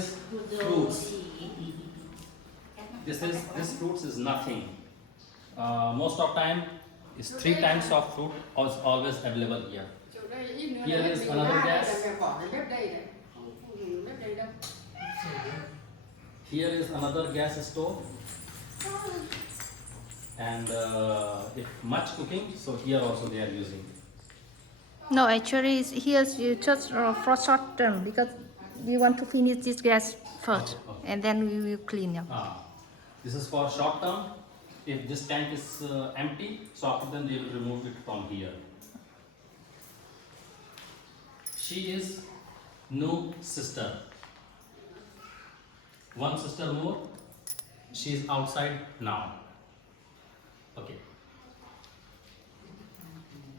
is fruits. This fruits is nothing. Most of time is 3 times of fruit is always available here. Here is another gas. Here is another gas stove. And if much cooking, so here also they are using. No, actually, here's you just for short term because we want to finish this gas first, Okay. and then we will clean up. This is for short term. If this tank is empty, so after then they will remove it from here. She is no sister. One sister more. She is outside now. Okay.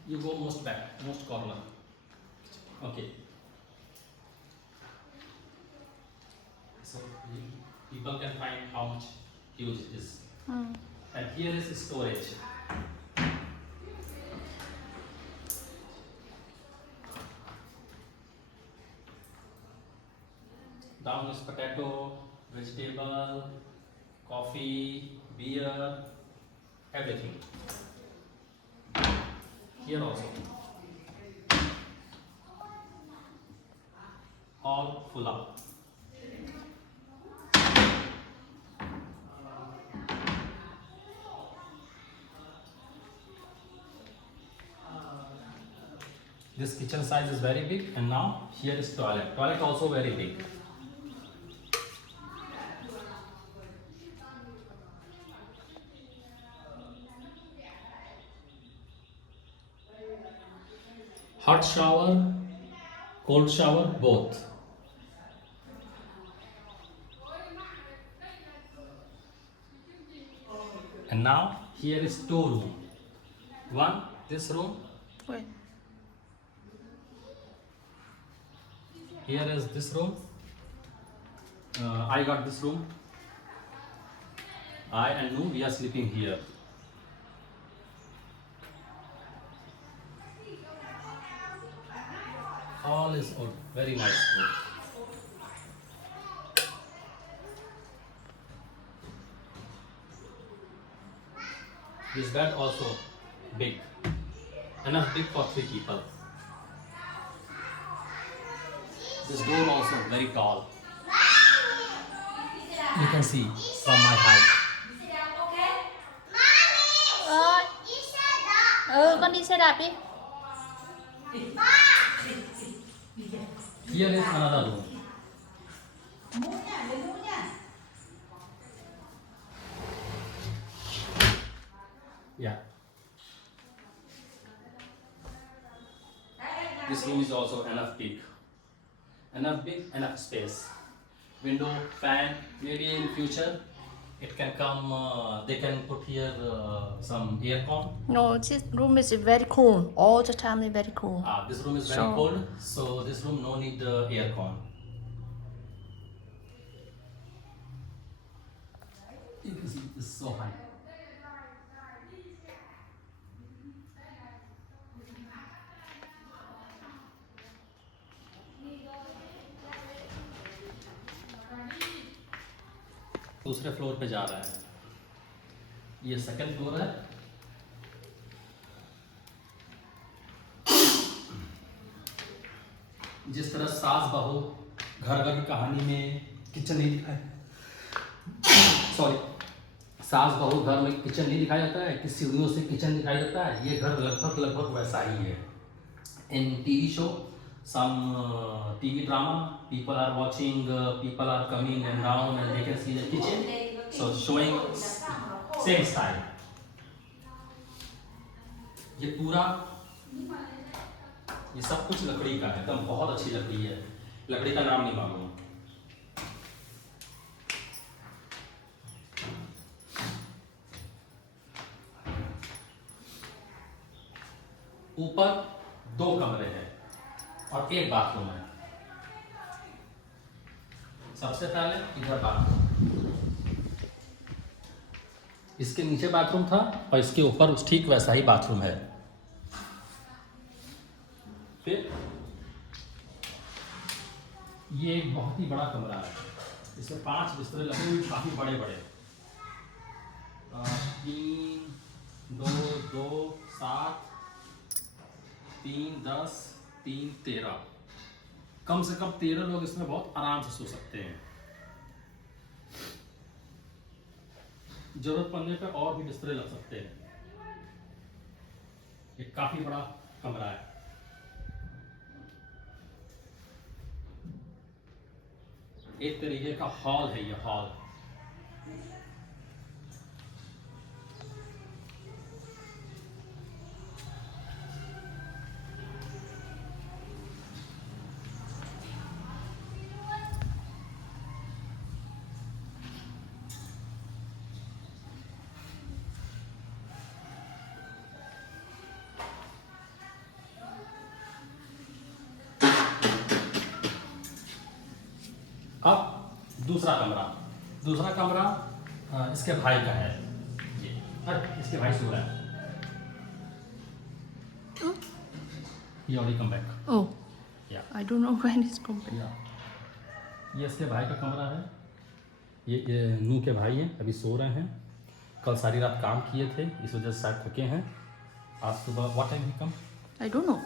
You go most back, most corner. Okay. So people can find how much huge it is. And here is storage. Down is potato, vegetable, coffee, beer, everything. Here also. All full up. This kitchen size is very big, and now here is toilet. Toilet also very big. Hot shower, cold shower, both. And now here is 2 rooms. One, this room. Wait. Here is this room. I got this room. I and Nu, we are sleeping here. All is wood, very nice wood. This bed also big, enough big for 3 people. This door also very tall. You can see from my height. Con đi xe đạp đi. Here is another room. Yeah. This room is also enough big. Enough big, enough space. Window, fan, maybe in future it can come, they can put here some aircon. No, this room is very cool. All the time it's very cool. This room is very So- cold, so this room no need aircon. You can see this is so high. दूसरे floor पे जा रहा है. ये second floor है. जिस तरह सास बहू घर घर की कहानी में किचन नहीं दिखाया, सॉरी, सास बहू घर में किचन नहीं दिखाया जाता है कि सीढ़ियों से किचन दिखाई देता है. ये घर लगभग वैसा ही है. इन TV show, some TV drama, people are watching, people are coming and down and they can see the kitchen, so showing same style. ये पूरा, ये सब कुछ लकड़ी का है, एकदम बहुत अच्छी लकड़ी है. लकड़ी का नाम नहीं मालूम. ऊपर 2 कमरे हैं और 1 बाथरूम है. सबसे पहले इधर बाथरूम, इसके नीचे बाथरूम था और इसके ऊपर ठीक वैसा ही बाथरूम है. फिर ये एक बहुत ही बड़ा कमरा है। इसमें 5 बिस्तरे लगे हुए, काफ़ी बड़े बड़े। 3 2 2 7 3 10 3 13, कम से कम 13 लोग इसमें बहुत आराम से सो सकते हैं। जरूरत पड़ने पर और भी बिस्तरे लग सकते हैं। ये काफी बड़ा कमरा है। एक तरीके का हॉल है ये हॉल। अब दूसरा कमरा इसके भाई का है। ये इसके भाई सो रहा है। He already come back. Oh, Yeah. I don't know when it's coming. ये इसके भाई का कमरा है। ये नू के भाई हैं, अभी सो रहे हैं। कल सारी रात काम किए थे, इस वजह से शायद थके हैं। आज सुबह what time he come? I don't know.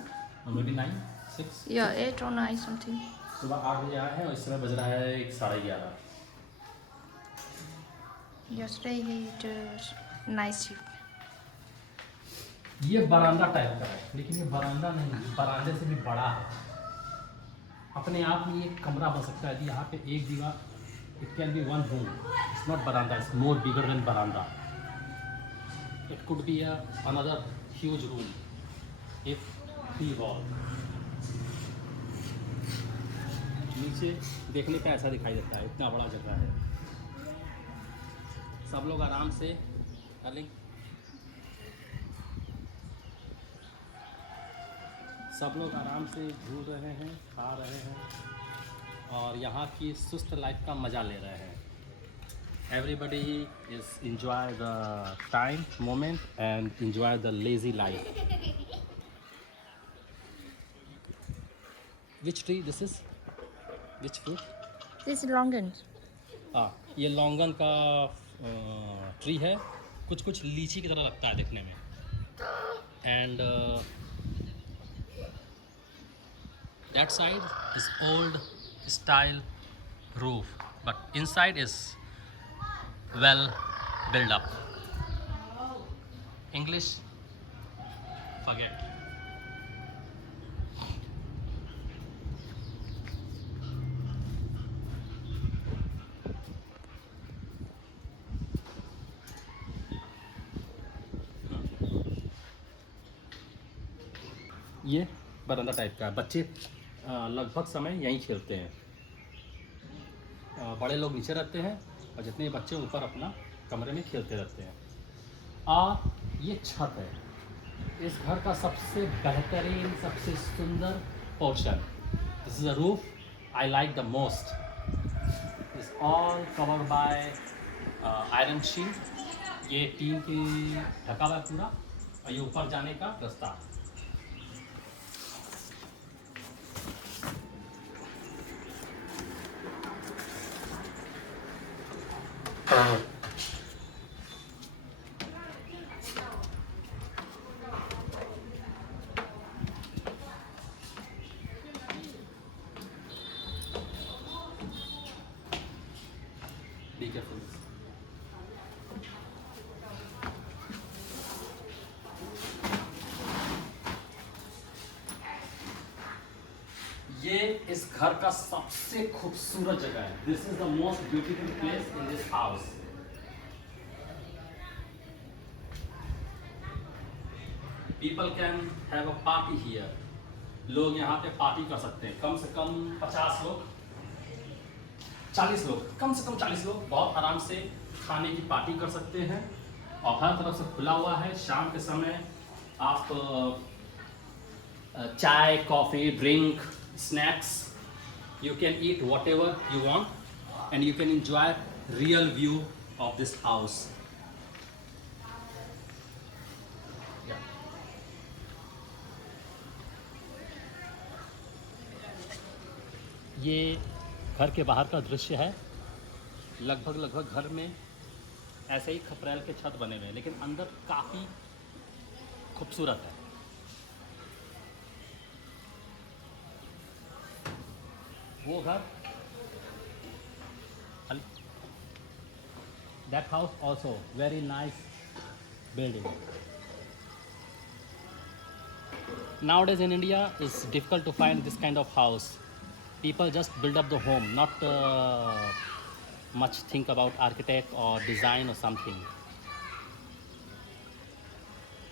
Maybe 9, 6? Yeah, 8 or 9 something. सुबह 8 बजे आए हैं और इस समय बज रहा है 11:30। Yesterday he did night shift. ये बरामदा टाइप का है, लेकिन ये बरामदा नहीं, बरामदे से भी बड़ा है। अपने आप में ये कमरा बन सकता है। यहाँ पे एक दीवार, it can be one room, it's not बरामदा, इट्स मोर बिगर देन बरामदा। It could be another huge room if 3 wall. नीचे देखने का ऐसा दिखाई देता है, इतना बड़ा जगह है। सब लोग आराम से झूल रहे हैं, खा रहे हैं और यहाँ की सुस्त लाइफ का मज़ा ले रहे हैं। Everybody is enjoy the time moment and enjoy the lazy life. Which tree this is? Which fruit? This is longan. ये लौंगन का ट्री है। कुछ लीची की तरह लगता है देखने में। And that side is old style roof, but inside is well build up. English forget. ये बरामदा टाइप का है। बच्चे लगभग समय यहीं खेलते हैं। बड़े लोग नीचे रहते हैं और जितने बच्चे ऊपर अपना कमरे में खेलते रहते हैं। ये छत है इस घर का सबसे बेहतरीन, सबसे सुंदर portion. This is a roof I like the most. Is all covered by iron sheet. ये टीन की ढका हुआ है पूरा, और ये ऊपर जाने का रास्ता। Be careful. ये इस घर का सबसे खूबसूरत जगह है। This is the most beautiful place in this house. People can have a party here. लोग यहाँ पे पार्टी कर सकते हैं। कम से कम 50 लोग, 40 लोग, कम से कम 40 लोग बहुत आराम से खाने की पार्टी कर सकते हैं। और हर तरफ से खुला हुआ है। शाम के समय आप चाय, coffee, drink, snacks, you can eat what ever you want and you can enjoy real view of this house. ये घर के बाहर का दृश्य है। लगभग घर में ऐसे ही खपरेल के छत बने हुए हैं, लेकिन अंदर काफ़ी खूबसूरत है। वो घर, that house also very nice building. Nowadays in India, it's difficult to find this kind of house. People just build up the home, not much think about architect or design or something.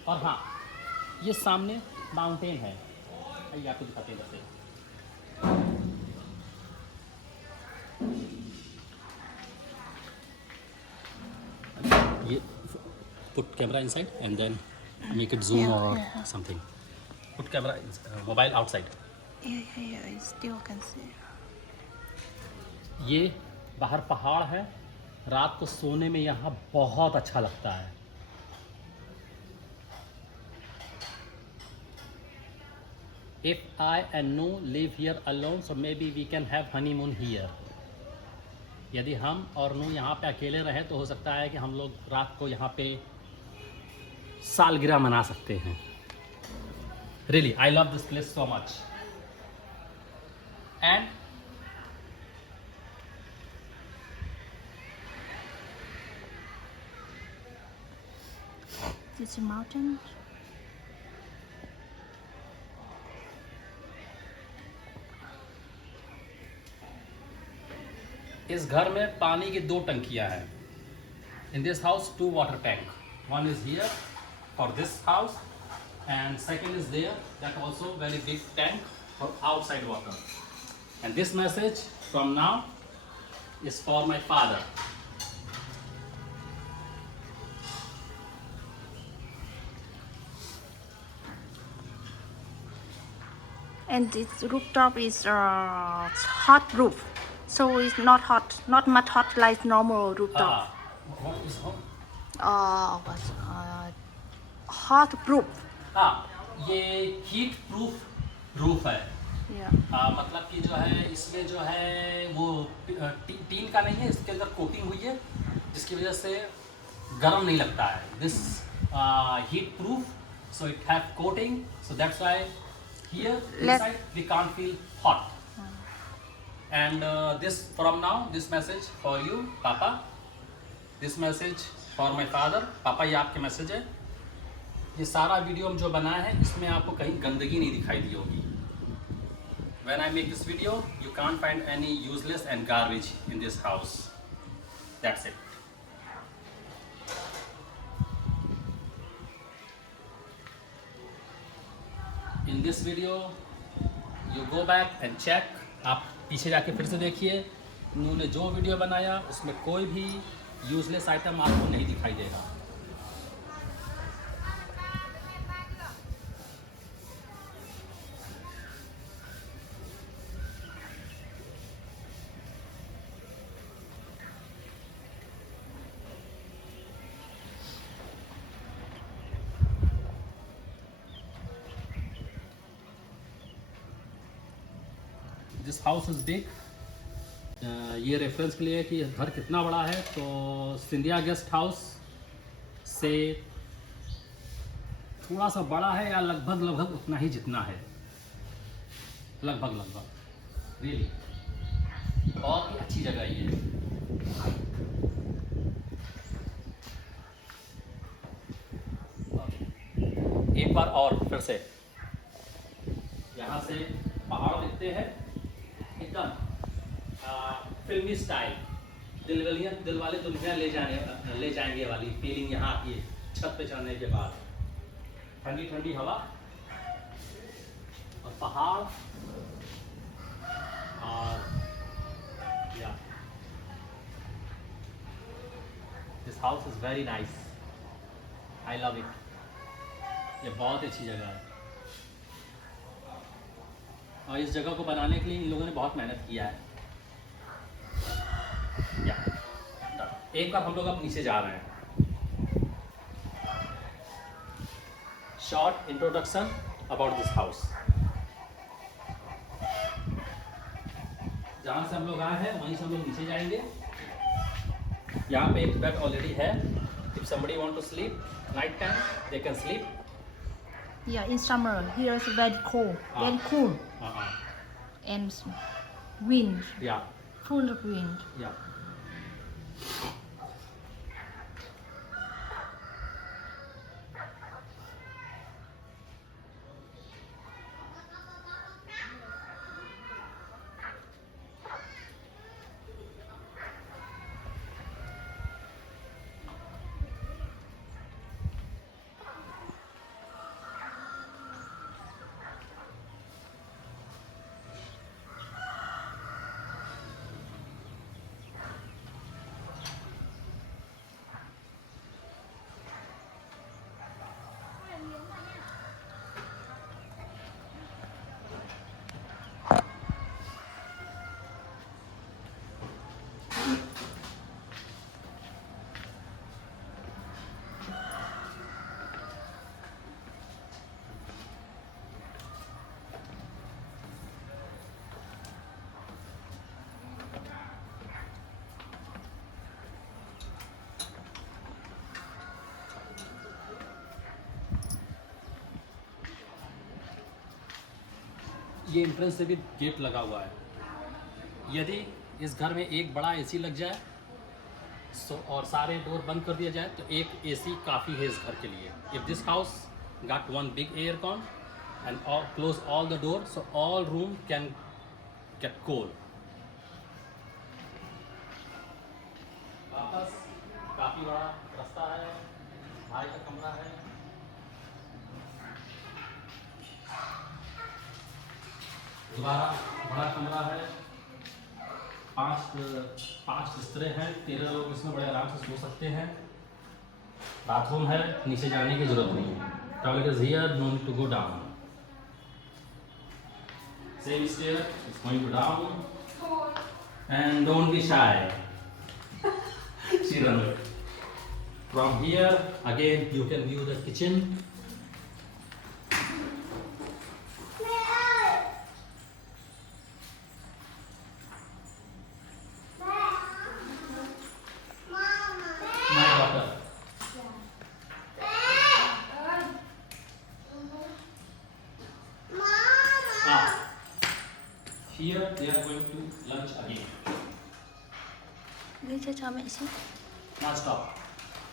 और हाँ, ये सामने mountain है, आइए आपको दिखाते हैं जैसे। ये put camera inside and then make it zoom or something. Put camera, mobile outside. Yeah, I still can see. ये बाहर पहाड़ है, रात को सोने में यहाँ बहुत अच्छा लगता है। If I and No live here alone, so maybe we can have honeymoon here. यदि हम और नू यहाँ पे अकेले रहे तो हो सकता है कि हम लोग रात को यहाँ पे सालगिरह मना सकते हैं। Really, I love this place so much. And This is a mountain. इस घर में पानी की 2 टंकियां हैं। In this house 2 water tank. One is here for this house and second is there, that also very big tank for outside water. And this message from now is for my father. And this rooftop is hot roof, so it's not hot, not much hot like normal rooftop. What is home? Hot roof. ये heat proof roof है। Yeah. मतलब कि जो है इसमें जो है वो टीन का नहीं है, इसके अंदर कोटिंग हुई है जिसकी वजह से गर्म नहीं लगता है। This heat proof, so it have coating, so that's why here inside we can't feel hot. And this from now, this message for you, Papa. This message for my father. पापा ये आपके मैसेज है। ये सारा video हम जो बनाए हैं इसमें आपको कहीं गंदगी नहीं दिखाई दी होगी। When I make this video, you can't find any useless and garbage in this house. That's it. In this video, you go back and check. आप पीछे जाके फिर से देखिए, उन्होंने जो वीडियो बनाया उसमें कोई भी यूजलेस आइटम आपको नहीं दिखाई देगा। This house is big. ये रेफरेंस के लिए कि घर कितना बड़ा है, तो सिंधिया गेस्ट हाउस से थोड़ा सा बड़ा है या लगभग उतना ही जितना है, लगभग रियली बहुत ही अच्छी जगह ये है। एक बार और फिर से यहाँ से पहाड़ दिखते हैं एकदम फिल्मी स्टाइल, दिल वाले दुल्हनिया ले जाएंगे वाली फीलिंग यहाँ आती है। छत पे चढ़ने के बाद ठंडी ठंडी हवा और पहाड़ और या this house is very nice, I love it. ये बहुत अच्छी जगह है और इस जगह को बनाने के लिए इन लोगों ने बहुत मेहनत किया है। या एक बार हम लोग अब नीचे जा रहे हैं। Short introduction about this house. जहाँ से हम लोग आए हैं वहीं से हम लोग नीचे जाएंगे। यहाँ पे एक बेड ऑलरेडी है। If somebody want to sleep night time, they can sleep. Yeah, in summer here is very cold, very cool, and wind, Yeah, full of wind. yeah. ये एंट्रेंस से भी गेट लगा हुआ है। यदि इस घर में एक बड़ा एसी लग जाए और सारे डोर बंद कर दिया जाए तो एक एसी काफ़ी है इस घर के लिए। If this house got one big air con and close all the door so all room can get cold. वापस काफ़ी बड़ा रास्ता है, भाई का कमरा है। दोबारा बड़ा कमरा है, पांच बिस्तरे हैं, 13 लोग इसमें बड़े आराम से सो सकते हैं। बाथरूम है, नीचे जाने की जरूरत नहीं है। Toilet is here, no need to go down. Same stair is going to down and don't be shy. She run away. From here again you can view the kitchen. Here they are going to lunch again. Lấy cho mẹ xin. Now stop.